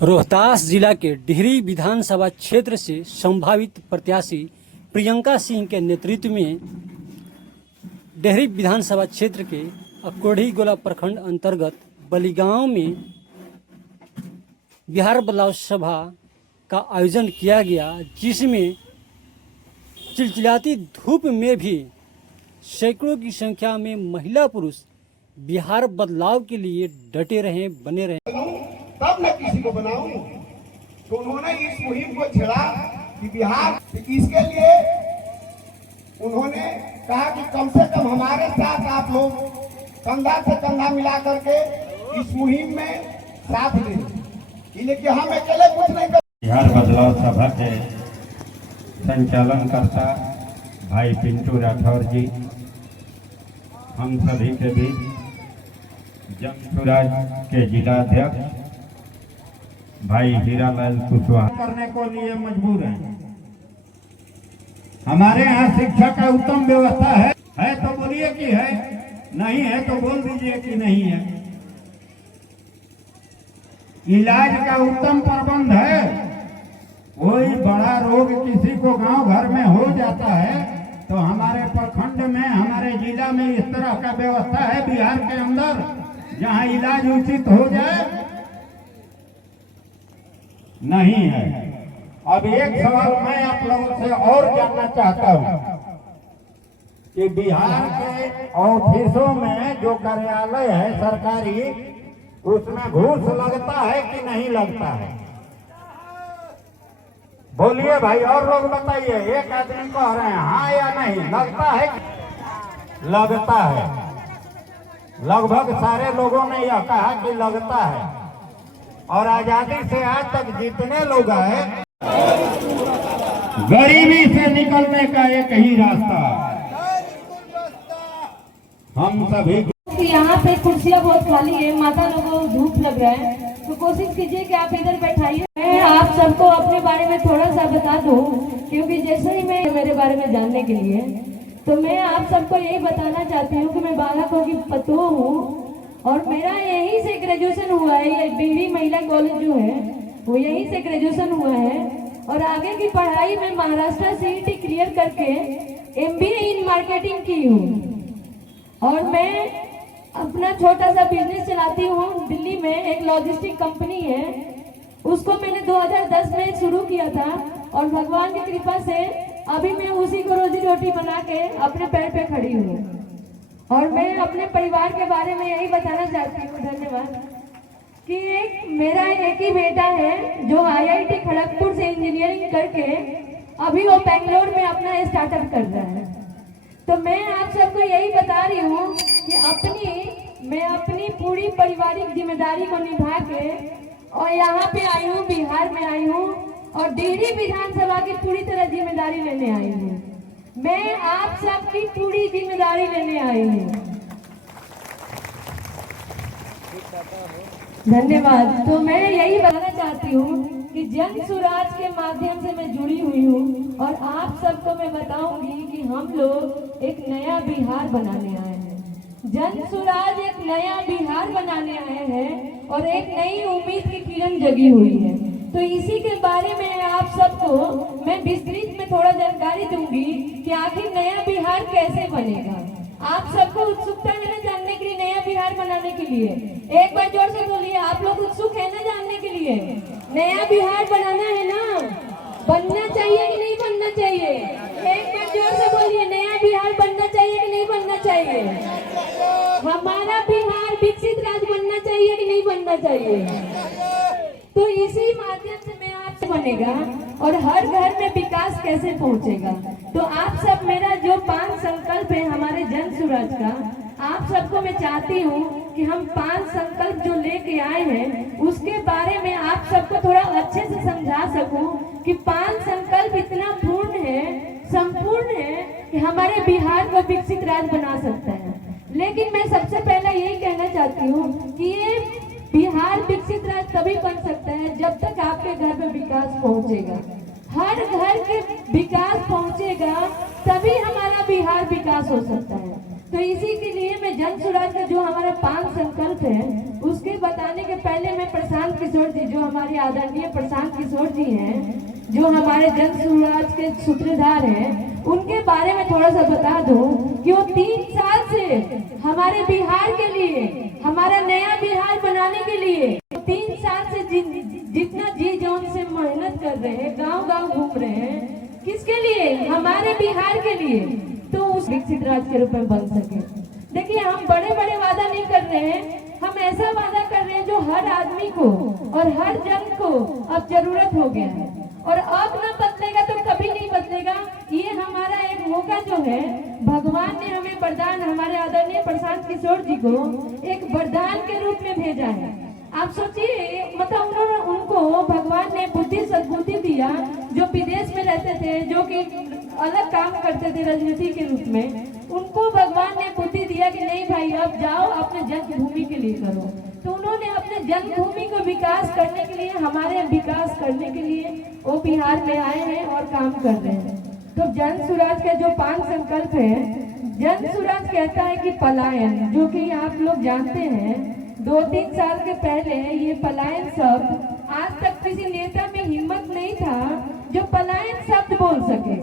रोहतास जिला के डिहरी विधानसभा क्षेत्र से संभावित प्रत्याशी प्रियंका सिंह के नेतृत्व में डिहरी विधानसभा क्षेत्र के अकोढ़ी गोला प्रखंड अंतर्गत बलिगांव में बिहार बदलाव सभा का आयोजन किया गया, जिसमें चिलचिलाती धूप में भी सैकड़ों की संख्या में महिला पुरुष बिहार बदलाव के लिए डटे रहे, बने रहे। तब न किसी को बनाऊं। तो उन्होंने इस मुहिम को छेड़ा कि बिहार, इसके लिए उन्होंने कहा कि कम से कम हमारे साथ आप लोग कंधा से कंधा मिला करके इस मुहिम में साथ लें, लेकिन हम अकेले कुछ नहीं कर। बिहार बदलाव सभा के संचालनकर्ता भाई पिंटू राठौर जी, हम सभी के बीच जनसुराज के जिलाध्यक्ष भाई हीरालाल कुशवाहा करने को लिए मजबूर हैं। हमारे यहाँ शिक्षा का उत्तम व्यवस्था है तो बोलिए कि है, नहीं है तो बोल दीजिए कि नहीं है। इलाज का उत्तम प्रबंध है। कोई बड़ा रोग किसी को गांव घर में हो जाता है तो हमारे प्रखंड में, हमारे जिला में इस तरह का व्यवस्था है बिहार के अंदर, जहां इलाज उचित हो जाए, नहीं है। अब एक सवाल मैं आप लोगों से और जानना चाहता हूं कि बिहार के ऑफिसों में जो कार्यालय है सरकारी, उसमें घूस लगता है कि नहीं लगता है? बोलिए भाई, और लोग बताइए। एक आदमी कह रहे हैं हाँ या नहीं, लगता है? लगता है। लगभग सारे लोगों ने यह कहा कि लगता है। और आजादी से आज तक जितने लोग आए, गरीबी से निकलने का एक ही रास्ता, हम सभी। यहाँ पे कुर्सियाँ बहुत खाली है, माता लोगों को धूप लग रहा है, तो कोशिश कीजिए कि आप इधर बैठाइए। मैं आप सबको अपने बारे में थोड़ा सा बता दूं, क्योंकि जैसे ही मैं मेरे बारे में जानने के लिए, तो मैं आप सबको यही बताना चाहती हूँ कि मैं बालकों की पतोह हूँ और मेरा यहीं से ग्रेजुएशन हुआ है। ये डिहरी महिला कॉलेज जो है वो यहीं से ग्रेजुएशन हुआ है और आगे की पढ़ाई में महाराष्ट्र सीईटी क्लियर करके MBA इन मार्केटिंग की हूँ। और मैं अपना छोटा सा बिजनेस चलाती हूँ। दिल्ली में एक लॉजिस्टिक कंपनी है, उसको मैंने 2010 में शुरू किया था और भगवान की कृपा से अभी मैं उसी को रोजी रोटी बना के अपने पैर पे खड़ी हूँ। और मैं अपने परिवार के बारे में यही बताना चाहती हूँ, धन्यवाद, कि मेरा एक ही बेटा है जो IIT खड़गपुर से इंजीनियरिंग करके अभी वो बेंगलोर में अपना स्टार्टअप कर रहा है। तो मैं आप सबको यही बता रही हूँ कि मैं अपनी पूरी पारिवारिक जिम्मेदारी को निभा के और यहाँ पे आई हूँ, बिहार में आई हूँ और डिहरी विधानसभा की पूरी तरह जिम्मेदारी लेने आई हूँ। मैं आप सबकी पूरी जिम्मेदारी लेने आई हूँ। धन्यवाद। तो मैं यही बताना चाहती हूँ कि जन सुराज के माध्यम से मैं जुड़ी हुई हूँ और आप सबको मैं बताऊंगी कि हम लोग एक नया बिहार बनाने आए हैं। जन सुराज एक नया बिहार बनाने आए हैं और एक नई उम्मीद की किरण जगी हुई है। तो इसी के बारे में आप सबको मैं विस्तृत में थोड़ा जानकारी दूंगी कि आखिर नया बिहार कैसे बनेगा। आप सबको उत्सुकता है ना जानने के लिए, नया बिहार बनाने के लिए? एक बार जोर से बोलिए, आप लोग उत्सुक है ना जानने के लिए? नया बिहार बनाना है ना? बनना चाहिए कि नहीं बनना चाहिए? एक बार जोर से बोलिए, नया बिहार बनना चाहिए कि नहीं बनना चाहिए? हमारा बिहार विकसित राज्य बनना चाहिए कि नहीं बनना चाहिए? तो इसी माध्यम से मैं आपसे बनेगा और हर घर में विकास कैसे पहुंचेगा। तो आप सब, मेरा जो 5 संकल्प है हमारे जन सुराज का, आप सबको मैं चाहती हूँ कि हम 5 संकल्प जो लेके आए हैं उसके बारे में आप सबको थोड़ा अच्छे से समझा सकूं कि 5 संकल्प इतना पूर्ण है, संपूर्ण है कि हमारे बिहार को विकसित राज्य बना सकता है। लेकिन मैं सबसे पहले यही कहना चाहती हूँ कि ये बिहार विकसित राज्य तभी बन सकता है जब तक आपके घर में विकास पहुंचेगा। हर घर के विकास पहुंचेगा तभी हमारा बिहार विकास हो सकता है। तो इसी के लिए मैं जन सुराज का जो हमारा 5 संकल्प है उसके बताने के पहले मैं प्रशांत किशोर जी, जो हमारे आदरणीय प्रशांत किशोर जी हैं, जो हमारे जन सुराज के सूत्रधार हैं, उनके बारे में थोड़ा सा बता दूं कि वो 3 साल से हमारे बिहार के लिए, हमारा नया बिहार बनाने के लिए 3 साल से जितना जी जान से मेहनत कर रहे हैं, गांव-गांव घूम रहे हैं, किसके लिए? हमारे बिहार के लिए, तो उस विकसित राज्य के रूप में बन सके। देखिए, हम बड़े बड़े वादा नहीं कर रहे हैं, हम ऐसा वादा कर रहे हैं जो हर आदमी को और हर जन को अब जरूरत हो गया है, और अब न बदलेगा तो कभी नहीं बदलेगा। ये हमारा एक मौका जो है, भगवान ने हमें वरदान, हमारे आदरणीय प्रशांत किशोर जी को एक वरदान के रूप में भेजा है। आप सोचिए, मतलब उनको भगवान ने बुद्धि सद्बुद्धि दिया, जो विदेश में रहते थे, जो कि अलग काम करते थे राजनीति के रूप में, उनको भगवान ने बुद्धि दिया कि नहीं भाई, अब जाओ अपने जन्मभूमि के लिए करो। तो उन्होंने अपने जन्मभूमि को विकास करने के लिए, हमारे विकास करने के लिए वो बिहार में आए हैं और काम कर रहे हैं। तो जन सुराज का जो 5 संकल्प है, जन सुराज कहता है कि पलायन, जो कि आप लोग जानते हैं, 2-3 साल के पहले ये पलायन शब्द, आज तक किसी नेता में हिम्मत नहीं था जो पलायन शब्द बोल सके।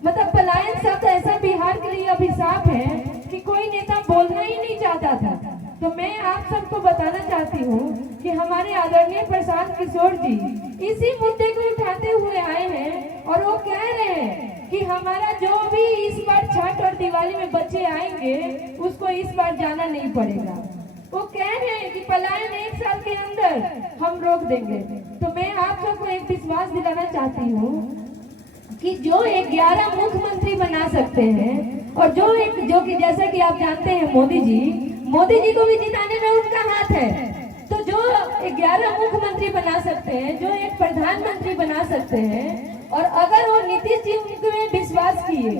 मतलब पलायन शब्द ऐसा बिहार के लिए अभिशाप है कि कोई नेता बोलना ही नहीं चाहता था। तो मैं आप सबको बताना चाहती हूँ कि हमारे आदरणीय प्रशांत किशोर जी इसी मुद्दे को उठाते हुए आए हैं, और वो कह रहे हैं कि हमारा जो भी इस बार छठ और दिवाली में बच्चे आएंगे, उसको इस बार जाना नहीं पड़ेगा। वो कह रहे हैं कि पलायन 1 साल के अंदर हम रोक देंगे। तो मैं आप सबको एक विश्वास दिलाना चाहती हूँ कि जो 11 मुख्यमंत्री बना सकते हैं, और जो कि जैसा कि आप जानते हैं, मोदी जी को भी जिताने में उनका हाथ है। तो जो 11 मुख्यमंत्री बना सकते हैं, जो एक प्रधानमंत्री बना सकते हैं, और अगर वो नीतीश जी उन पे विश्वास किए,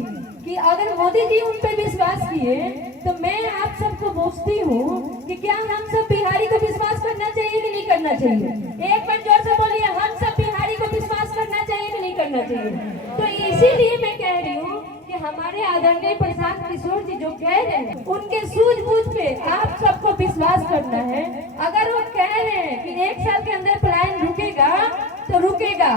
कि अगर मोदी जी उन पे विश्वास किए, तो मैं आप सबको पूछती हूँ कि क्या हम सब बिहारी को विश्वास करना चाहिए कि नहीं करना चाहिए? एक बार जोर से बोलिए, हम सब बिहारी को विश्वास करना चाहिए कि नहीं करना चाहिए? तो इसीलिए मैं कह रही हूँ कि हमारे आदरणीय प्रशांत किशोर जी जो कह रहे हैं, उनके सूझबूझ पे आप सबको विश्वास करना है। अगर वो कह रहे हैं कि 1 साल के अंदर पलायन रुकेगा, तो रुकेगा।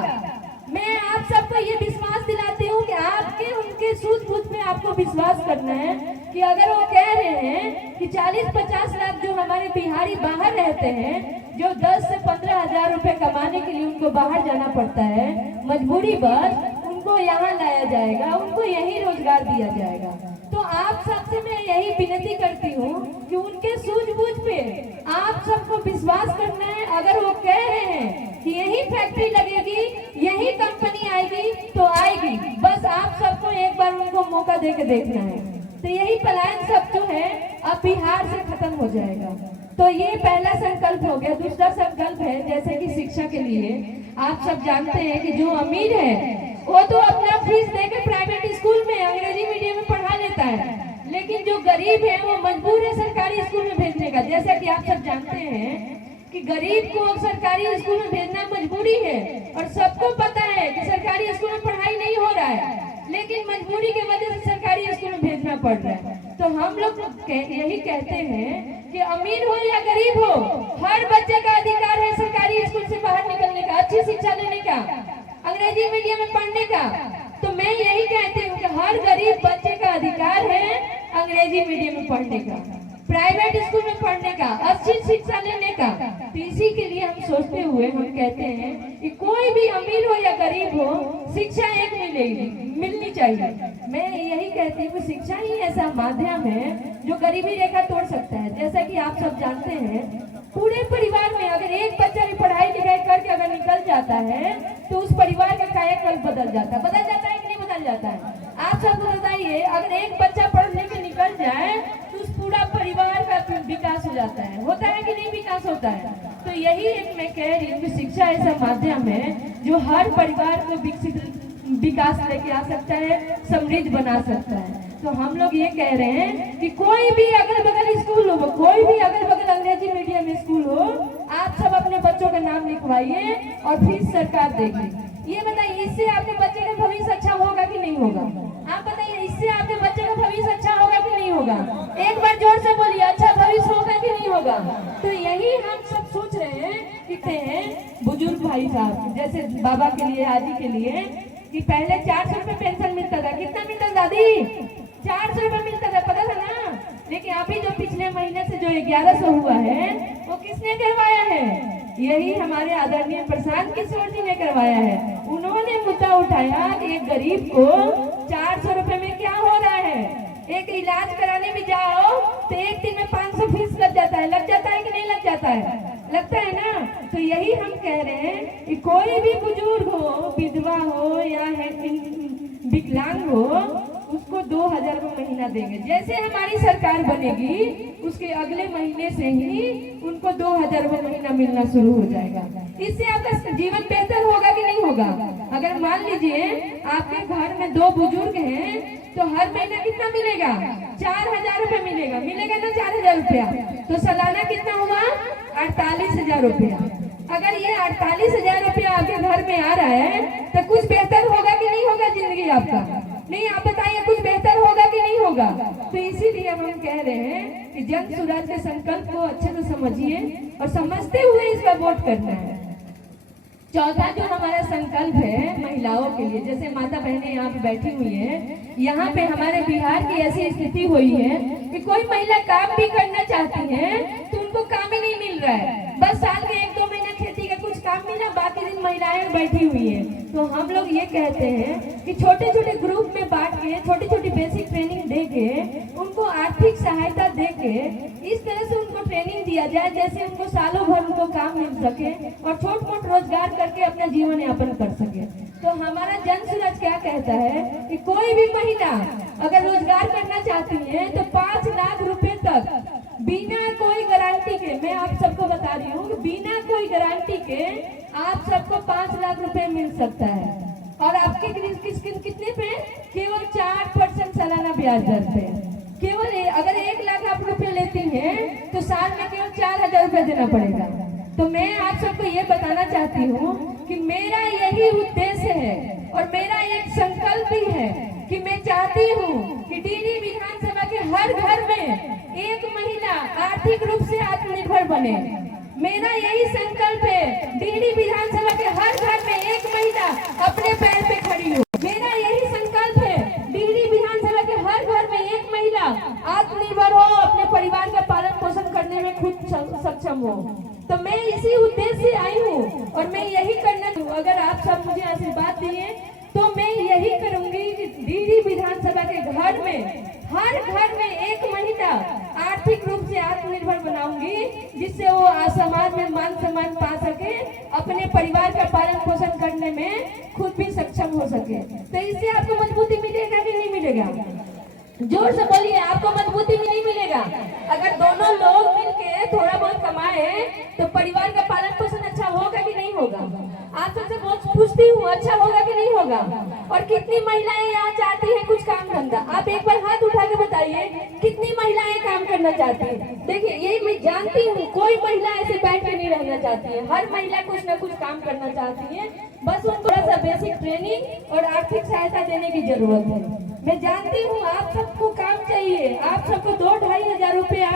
मैं आप सबको ये विश्वास दिलाती हूँ कि आपके उनके सूझबूझ पे आपको विश्वास करना है कि अगर वो कह रहे हैं कि 40-50 लाख जो हमारे बिहारी बाहर रहते हैं, जो 10 से 15 हजार रुपए कमाने के लिए उनको बाहर जाना पड़ता है, मजबूरी बस उनको यहाँ लाया जाएगा, उनको यही रोजगार दिया जाएगा। तो आप सबसे मैं यही विनती करती हूँ कि उनके सूझबूझ पे आप सबको विश्वास करना है। अगर वो कह रहे हैं कि यही फैक्ट्री लगेगी, यही कंपनी आएगी, तो आएगी। बस आप सबको एक बार उनको मौका दे के देखना है। तो यही पलायन शब्द जो है अब बिहार से खत्म हो जाएगा। तो ये पहला संकल्प हो गया। दूसरा संकल्प है, जैसे कि शिक्षा के लिए आप सब जानते हैं कि जो अमीर है वो तो अपना फीस देकर प्राइवेट स्कूल में अंग्रेजी मीडियम में पढ़ा लेता है, लेकिन जो गरीब है वो मजबूर है सरकारी स्कूल में भेजने का। जैसा कि आप सब जानते हैं कि गरीब को सरकारी स्कूल में भेजना मजबूरी है, और सबको पता है कि सरकारी स्कूल में पढ़ाई नहीं हो रहा है, लेकिन मजबूरी की वजह से सरकारी स्कूल में भेजना पड़ रहा है। तो हम लोग यही कहते हैं कि अमीर हो या गरीब हो, हर बच्चे का अधिकार है सरकारी स्कूल से बाहर निकलने का, अच्छी शिक्षा लेने का, अंग्रेजी मीडियम में पढ़ने का। तो मैं यही कहती हूँ कि हर गरीब बच्चे का अधिकार है अंग्रेजी मीडियम में पढ़ने का, प्राइवेट स्कूल में पढ़ने का, अच्छी शिक्षा लेने का। तो इसी के लिए हम सोचते हुए हम कहते हैं कि कोई भी अमीर हो या गरीब हो, शिक्षा एक मिलनी चाहिए। मैं यही कहती हूँ कि शिक्षा ही ऐसा माध्यम है जो गरीबी रेखा तोड़ सकता है। जैसा कि आप सब जानते हैं, पूरे परिवार में अगर एक बच्चा भी पढ़ाई लिखाई करके अगर निकल जाता है, तो उस परिवार का कायाकल्प बदल जाता है कि नहीं बदल जाता है? आप सबको बताइए, अगर एक बच्चा पढ़ लिख के निकल जाए तो उस पूरा परिवार का विकास हो जाता है। होता है कि नहीं विकास होता है? तो यही एक मैं कह रही हूँ कि शिक्षा ऐसा माध्यम है जो हर परिवार को विकास लेके आ सकता है, समृद्ध बना सकता है। तो हम लोग ये कह रहे हैं कि कोई भी अगल बगल स्कूल हो, कोई भी अगल बगल अंग्रेजी मीडियम स्कूल हो, आप सब अपने बच्चों का नाम लिखवाइए और फीस सरकार देगी। ये बताइए, इससे आपके बच्चे का भविष्य अच्छा होगा कि नहीं होगा? आप बताइए, इससे आपके बच्चे का भविष्य अच्छा होगा कि नहीं होगा? होगा? एक बार जोर से बोलिए, अच्छा भविष्य होगा कि नहीं होगा? तो यही हम सब सोच रहे हैं कि बुजुर्ग भाई साहब जैसे बाबा के लिए, आदि के लिए, कि पहले 400 रुपये पेंशन मिलता था। कितना मिलता था दादी? 400 रुपये मिलता था, पता था ना? लेकिन अभी जो पिछले महीने से जो 1100 हुआ है वो किसने करवाया है? यही हमारे आदरणीय प्रशांत किशोर जी ने करवाया है। उन्होंने मुद्दा उठाया कि एक गरीब को 400 रुपये में क्या हो रहा है। एक इलाज कराने में जाओ तो एक दिन में 500 फीस लग जाता है कि नहीं लग जाता है? लगता है ना? तो यही हम कह रहे हैं कि कोई भी बुजुर्ग हो, विधवा हो या विकलांग हो, उसको 2000 रुपये महीना देंगे। जैसे हमारी सरकार बनेगी उसके अगले महीने से ही उनको 2000 रुपये महीना मिलना शुरू हो जाएगा। इससे आपका जीवन बेहतर होगा कि नहीं होगा? अगर मान लीजिए आपके घर में 2 बुजुर्ग हैं तो हर महीना कितना मिलेगा? 4000 रुपये मिलेगा ना? 4000 रुपया तो सालाना कितना हुआ? 48,000 रुपया। अगर ये 48,000 रुपया आपके घर में आ रहा है तो कुछ बेहतर होगा कि नहीं होगा जिंदगी आपका? नहीं, आप बताइए, कुछ बेहतर होगा कि नहीं होगा? तो इसीलिए हम कह रहे हैं कि जन स्वराज के संकल्प को अच्छे से समझिए और समझते हुए इसका वोट करना है। चौथा जो हमारा संकल्प है महिलाओं के लिए, जैसे माता बहनें यहाँ पे बैठी हुई हैं, यहाँ पे हमारे बिहार की ऐसी स्थिति हुई है कि कोई महिला काम भी करना चाहती है तो उनको काम ही नहीं मिल रहा है। बस साल के 1-2 महीना खेती का कुछ काम मिला, बाकी दिन महिलाएं बैठी हुई है। तो हम लोग ये कहते हैं कि छोटे छोटे ग्रुप में बांट के, छोटी छोटी बेसिक ट्रेनिंग दे के, उनको आर्थिक सहायता दे के, इस तरह से उनको ट्रेनिंग दिया जाए जैसे उनको सालों भर उनको काम मिल सके और छोट मोट रोजगार करके अपना जीवन यापन कर सके। तो हमारा जन स्वराज क्या कहता है कि कोई भी महिला अगर रोजगार करना चाहती है तो 5 लाख रुपए तक बिना कोई गारंटी के, मैं आप सबको बता रही हूँ, बिना कोई गारंटी के आप सबको 5 लाख रुपए मिल सकता है। और आपके कितने पे? केवल 4% सालाना ब्याज दर पे। केवल अगर 1 लाख आप रुपए लेती हैं तो साल में केवल 4000 रुपए देना पड़ेगा। तो मैं आप सबको ये बताना चाहती हूँ कि मेरा यही उद्देश्य है और मेरा एक संकल्प भी है कि मैं चाहती हूँ कि डीडी विधानसभा के हर घर में एक महिला आर्थिक रूप से आत्मनिर्भर बने। मेरा यही संकल्प है, डीडी विधानसभा के हर घर में एक महिला अपने पैर पे खड़ी हो। मेरा यही संकल्प है, डीडी विधानसभा के हर घर में एक महिला आत्मनिर्भर हो, अपने परिवार का पालन पोषण करने में खुद सक्षम हो। तो मैं इसी उद्देश्य से आई हूँ और मैं यही करना हूँ। अगर आप सब मुझे आशीर्वाद दिए तो मैं यही करूंगी कि डीडी विधानसभा के घर में, हर घर में एक महिला आर्थिक रूप से आत्मनिर्भर बनाऊंगी, जिससे वो समाज में मान सम्मान पा सके, अपने परिवार का पालन पोषण करने में खुद भी सक्षम हो सके। तो इससे आपको मजबूती मिलेगा कि नहीं मिलेगा? जोर से बोलिए, आपको मजबूती भी नहीं मिलेगा। अगर दोनों लोग मिलके थोड़ा बहुत कमाए तो परिवार का पालन पोषण अच्छा होगा कि नहीं होगा? आप सबसे बहुत पूछती हूँ, अच्छा होगा कि नहीं होगा? और कितनी महिलाएं यहाँ चाहती हैं कुछ काम धंधा? आप एक बार हाथ उठा के बताइए, कितनी महिलाएं काम करना चाहती हैं? देखिए, ये मैं जानती हूँ, कोई महिला ऐसे बैठ के नहीं रहना चाहती है। हर महिला कुछ न कुछ काम करना चाहती है, बस उनको थोड़ा सा बेसिक ट्रेनिंग और आर्थिक सहायता देने की जरूरत है। मैं जानती हूँ आप सबको काम चाहिए, आप सबको 2-2.5 हजार रुपया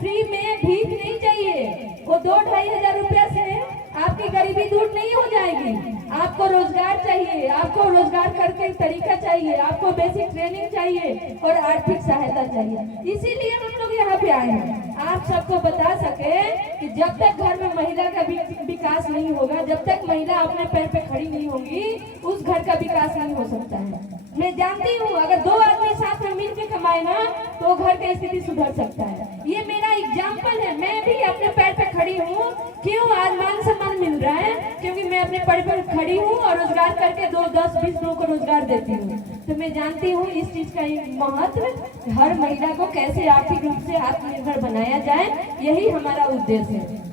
फ्री में भीख नहीं चाहिए। वो 2-2.5 हजार रुपया से आपकी गरीबी दूर नहीं हो जाएगी। आपको रोजगार चाहिए, आपको रोजगार करके तरीका चाहिए, आपको बेसिक ट्रेनिंग चाहिए और आर्थिक सहायता चाहिए। इसीलिए हम लोग यहाँ पे आए हैं, आप सबको बता सके कि जब तक घर में महिला का विकास नहीं होगा, जब तक महिला अपने पैर पे खड़ी नहीं होगी, उस घर का विकास नहीं हो सकता है। मैं जानती हूँ अगर 2 आदमी साथ में मिलकर कमाए ना तो घर की स्थिति सुधर सकता है। ये मेरा एग्जाम्पल है, मैं भी अपने पैर पे खड़ी हूँ। क्यों आज मान सम्मान मिल रहा है? क्योंकि मैं अपने पैर पर खड़ी हूँ और रोजगार करके 10-20 लोगों को रोजगार देती हूँ। तो मैं जानती हूँ इस चीज का महत्व, हर महिला को कैसे आर्थिक रूप से आत्मनिर्भर बनाया जाए, यही हमारा उद्देश्य है।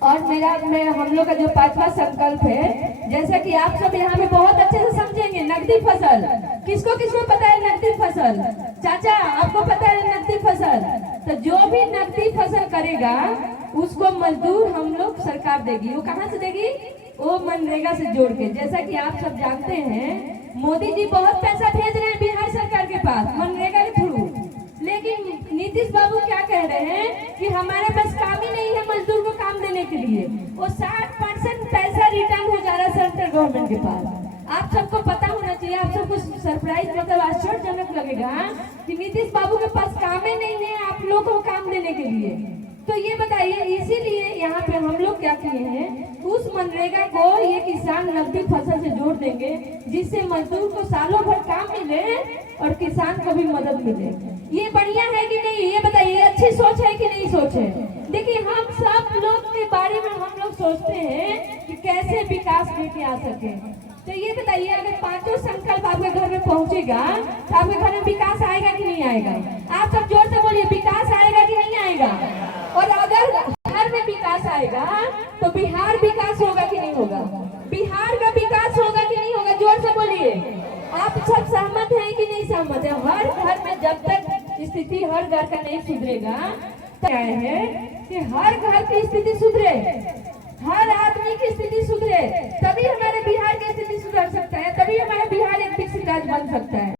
और हम लोग का जो 5वां संकल्प है, जैसा कि आप सब यहाँ पे बहुत अच्छे से समझेंगे, नकदी फसल। किसको किसको पता है नकदी फसल? चाचा, आपको पता है नकदी फसल? तो जो भी नकदी फसल करेगा उसको मजदूर हम लोग सरकार देगी। वो कहाँ से देगी? वो मनरेगा से जोड़ के। जैसा कि आप सब जानते हैं, मोदी जी बहुत पैसा भेज रहे हैं बिहार सरकार के पास मनरेगा के थ्रू। लेकिन नीतीश बाबू क्या कह रहे हैं कि हमारे पास काम ही नहीं है मजदूर को काम देने के लिए। वो 60% पैसा रिटर्न हो जा रहा है सेंट्रल गवर्नमेंट के पास। आप सबको पता होना चाहिए, आप सबको सरप्राइज मतलब आश्चर्यजनक लगेगा कि नीतीश बाबू के पास काम ही नहीं है आप लोगों को काम देने के लिए। तो ये बताइए, इसीलिए यहाँ पे हम लोग क्या किए हैं, उस मनरेगा को ये किसान नकदी फसल से जोड़ देंगे, जिससे मजदूर को सालों भर काम मिले और किसान को भी मदद मिले। ये बढ़िया है कि नहीं, ये बताइए, अच्छी सोच है कि नहीं सोच है? देखिए, हम सब लोग के बारे में हम लोग सोचते हैं कि कैसे विकास लेके आ सके। तो ये बताइए, अगर पांचों संकल्प आपके घर में पहुंचेगा तो आपके घर में विकास आएगा कि नहीं आएगा? आप सब जोर से बोलिए, विकास आएगा कि नहीं आएगा? और अगर घर में विकास आएगा तो बिहार विकास होगा कि नहीं होगा? बिहार का विकास होगा कि नहीं होगा? जोर से बोलिए। आप सब सहमत हैं कि नहीं सहमत है? हर घर में जब तक स्थिति हर घर का नहीं सुधरेगा, तो क्या है कि हर घर की स्थिति सुधरे, हर आदमी की स्थिति सुधरे, तभी हमारे बिहार की स्थिति सुधर सकता है, तभी हमारा बिहार एक विकसित राज्य बन सकता है।